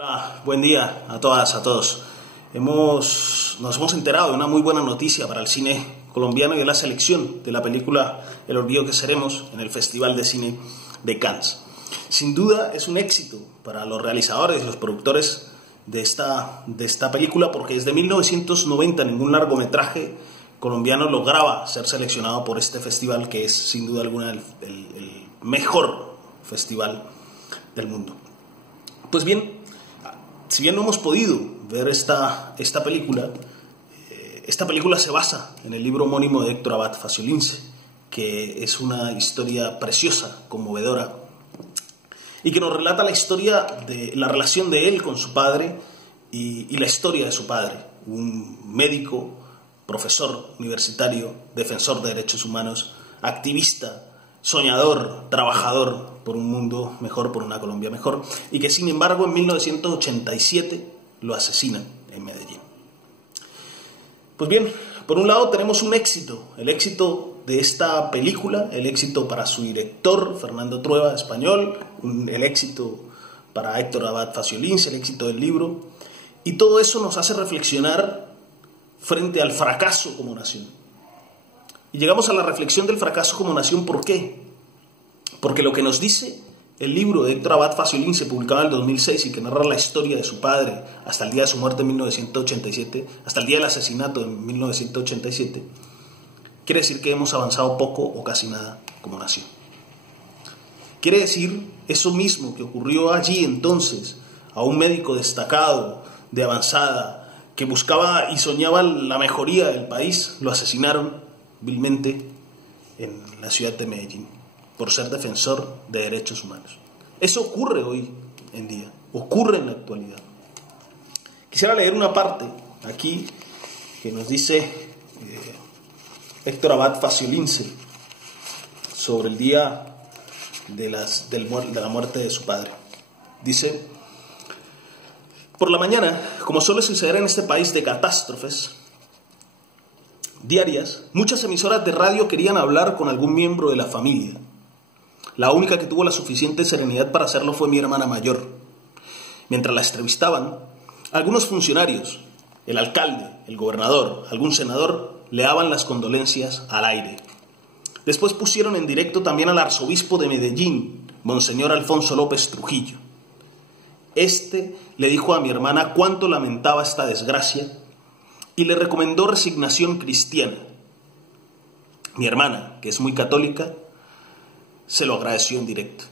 Hola, buen día a todas, a todos. Nos hemos enterado de una muy buena noticia para el cine colombiano y de la selección de la película El olvido que seremos en el Festival de Cine de Cannes. Sin duda es un éxito para los realizadores y los productores de esta película, porque desde 1990 ningún largometraje colombiano lograba ser seleccionado por este festival, que es sin duda alguna el mejor festival del mundo. Pues bien, si bien no hemos podido ver esta película se basa en el libro homónimo de Héctor Abad Faciolince, que es una historia preciosa, conmovedora, y que nos relata la historia de la relación de él con su padre y la historia de su padre, un médico, profesor universitario, defensor de derechos humanos, activista, soñador, trabajador por un mundo mejor, por una Colombia mejor, y que sin embargo en 1987 lo asesinan en Medellín. Pues bien, por un lado tenemos un éxito, el éxito de esta película, el éxito para su director, Fernando Trueba, español, el éxito para Héctor Abad Faciolince, el éxito del libro, y todo eso nos hace reflexionar frente al fracaso como nación. Y llegamos a la reflexión del fracaso como nación, ¿por qué? Porque lo que nos dice el libro de Héctor Abad Faciolince, publicado en el 2006 y que narra la historia de su padre hasta el día de su muerte en 1987, hasta el día del asesinato en 1987, quiere decir que hemos avanzado poco o casi nada como nación. Quiere decir eso mismo que ocurrió allí entonces a un médico destacado, de avanzada, que buscaba y soñaba la mejoría del país, lo asesinaron vilmente en la ciudad de Medellín por ser defensor de derechos humanos. Eso ocurre hoy en día, ocurre en la actualidad. Quisiera leer una parte aquí que nos dice Héctor Abad Faciolince sobre el día de la muerte de su padre. Dice: por la mañana, como suele suceder en este país de catástrofes diarias, muchas emisoras de radio querían hablar con algún miembro de la familia. La única que tuvo la suficiente serenidad para hacerlo fue mi hermana mayor. Mientras la entrevistaban, algunos funcionarios, el alcalde, el gobernador, algún senador, le daban las condolencias al aire. Después pusieron en directo también al arzobispo de Medellín, Monseñor Alfonso López Trujillo. Este le dijo a mi hermana cuánto lamentaba esta desgracia y le recomendó resignación cristiana. Mi hermana, que es muy católica, se lo agradeció en directo.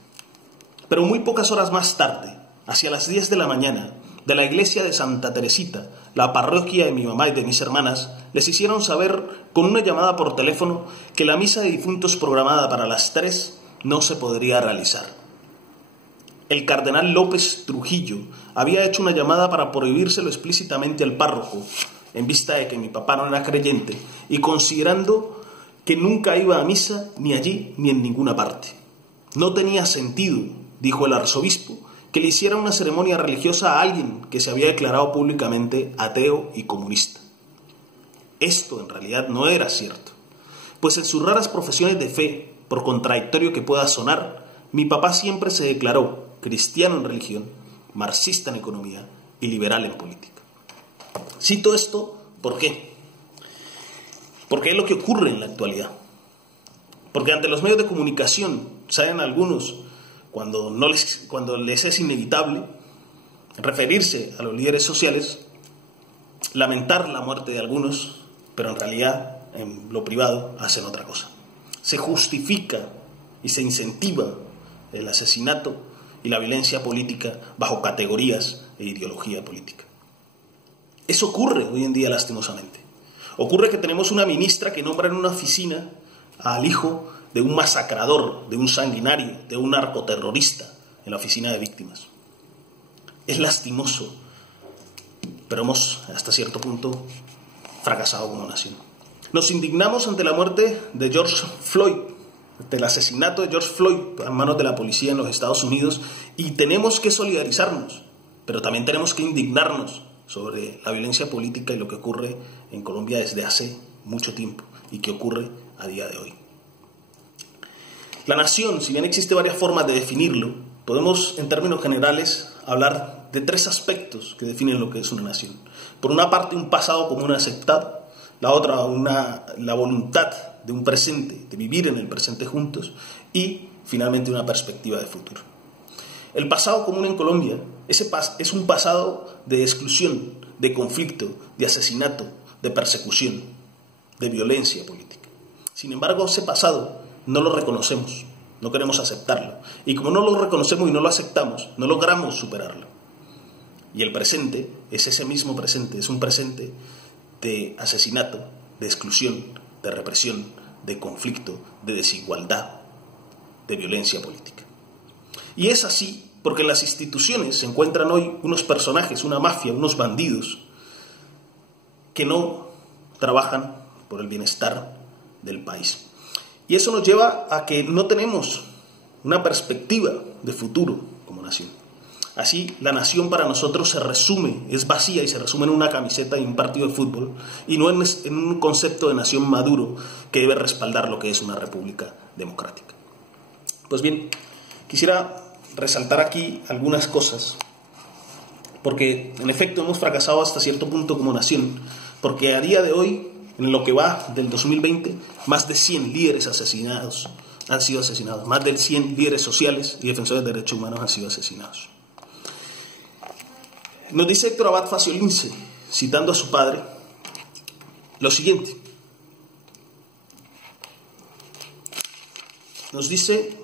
Pero muy pocas horas más tarde, hacia las 10 de la mañana, de la iglesia de Santa Teresita, la parroquia de mi mamá y de mis hermanas, les hicieron saber con una llamada por teléfono que la misa de difuntos programada para las 3 no se podría realizar. El cardenal López Trujillo había hecho una llamada para prohibírselo explícitamente al párroco, en vista de que mi papá no era creyente y considerando que nunca iba a misa ni allí ni en ninguna parte. No tenía sentido, dijo el arzobispo, que le hiciera una ceremonia religiosa a alguien que se había declarado públicamente ateo y comunista. Esto en realidad no era cierto, pues en sus raras profesiones de fe, por contradictorio que pueda sonar, mi papá siempre se declaró cristiano en religión, marxista en economía y liberal en política. Cito esto, ¿por qué? Porque es lo que ocurre en la actualidad. Porque ante los medios de comunicación salen algunos, cuando les es inevitable referirse a los líderes sociales, lamentar la muerte de algunos, pero en realidad en lo privado hacen otra cosa. Se justifica y se incentiva el asesinato y la violencia política bajo categorías e ideología política. Eso ocurre hoy en día lastimosamente. Ocurre que tenemos una ministra que nombra en una oficina al hijo de un masacrador, de un sanguinario, de un narcoterrorista en la oficina de víctimas. Es lastimoso, pero hemos hasta cierto punto fracasado como nación. Nos indignamos ante la muerte de George Floyd, del asesinato de George Floyd en manos de la policía en los Estados Unidos, y tenemos que solidarizarnos, pero también tenemos que indignarnos sobre la violencia política y lo que ocurre en Colombia desde hace mucho tiempo y que ocurre a día de hoy. La nación, si bien existe varias formas de definirlo, podemos en términos generales hablar de tres aspectos que definen lo que es una nación. Por una parte, un pasado común aceptado, la otra, la voluntad de un presente, de vivir en el presente juntos, y finalmente una perspectiva de futuro. El pasado común en Colombia es un pasado de exclusión, de conflicto, de asesinato, de persecución, de violencia política. Sin embargo, ese pasado no lo reconocemos, no queremos aceptarlo. Y como no lo reconocemos y no lo aceptamos, no logramos superarlo. Y el presente es ese mismo presente, es un presente de asesinato, de exclusión, de represión, de conflicto, de desigualdad, de violencia política. Y es así porque en las instituciones se encuentran hoy unos personajes, una mafia, unos bandidos, que no trabajan por el bienestar del país. Y eso nos lleva a que no tenemos una perspectiva de futuro como nación. Así, la nación para nosotros se resume, es vacía y se resume en una camiseta y un partido de fútbol, y no en un concepto de nación maduro que debe respaldar lo que es una república democrática. Pues bien, quisiera resaltar aquí algunas cosas, porque en efecto hemos fracasado hasta cierto punto como nación, porque a día de hoy, en lo que va del 2020, más de 100 líderes asesinados han sido asesinados, más de 100 líderes sociales y defensores de derechos humanos han sido asesinados. Nos dice Héctor Abad Facio Lince, citando a su padre, lo siguiente. Nos dice: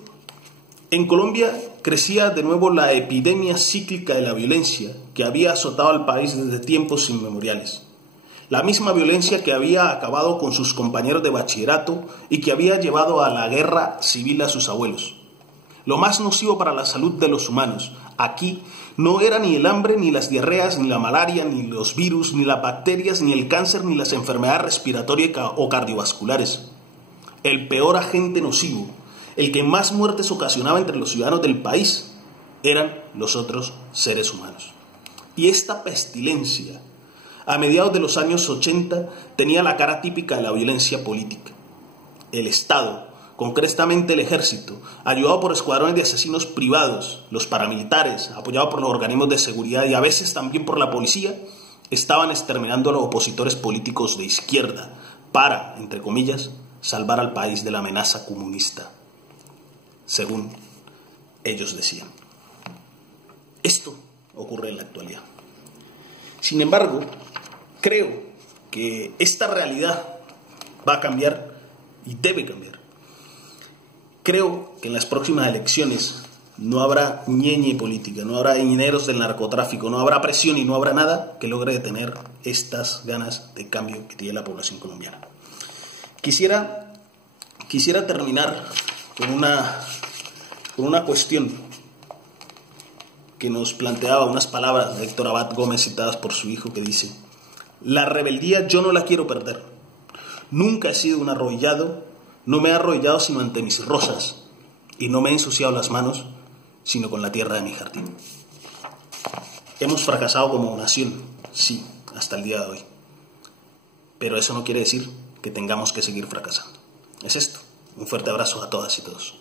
en Colombia crecía de nuevo la epidemia cíclica de la violencia que había azotado al país desde tiempos inmemoriales. La misma violencia que había acabado con sus compañeros de bachillerato y que había llevado a la guerra civil a sus abuelos. Lo más nocivo para la salud de los humanos aquí no era ni el hambre, ni las diarreas, ni la malaria, ni los virus, ni las bacterias, ni el cáncer, ni las enfermedades respiratorias o cardiovasculares. El peor agente nocivo, el que más muertes ocasionaba entre los ciudadanos del país, eran los otros seres humanos. Y esta pestilencia, a mediados de los años 80, tenía la cara típica de la violencia política. El Estado, concretamente el ejército, ayudado por escuadrones de asesinos privados, los paramilitares, apoyados por los organismos de seguridad y a veces también por la policía, estaban exterminando a los opositores políticos de izquierda para, entre comillas, salvar al país de la amenaza comunista, según ellos decían. Esto ocurre en la actualidad. Sin embargo, creo que esta realidad va a cambiar y debe cambiar. Creo que en las próximas elecciones no habrá ñeñe política, no habrá dineros del narcotráfico, no habrá presión y no habrá nada que logre detener estas ganas de cambio que tiene la población colombiana. Quisiera terminar con una cuestión que nos planteaba, unas palabras de Héctor Abad Gómez citadas por su hijo, que dice: la rebeldía yo no la quiero perder. Nunca he sido un arrodillado, no me he arrodillado sino ante mis rosas, y no me he ensuciado las manos sino con la tierra de mi jardín. Hemos fracasado como nación, sí, hasta el día de hoy. Pero eso no quiere decir que tengamos que seguir fracasando. Es esto. Un fuerte abrazo a todas y todos.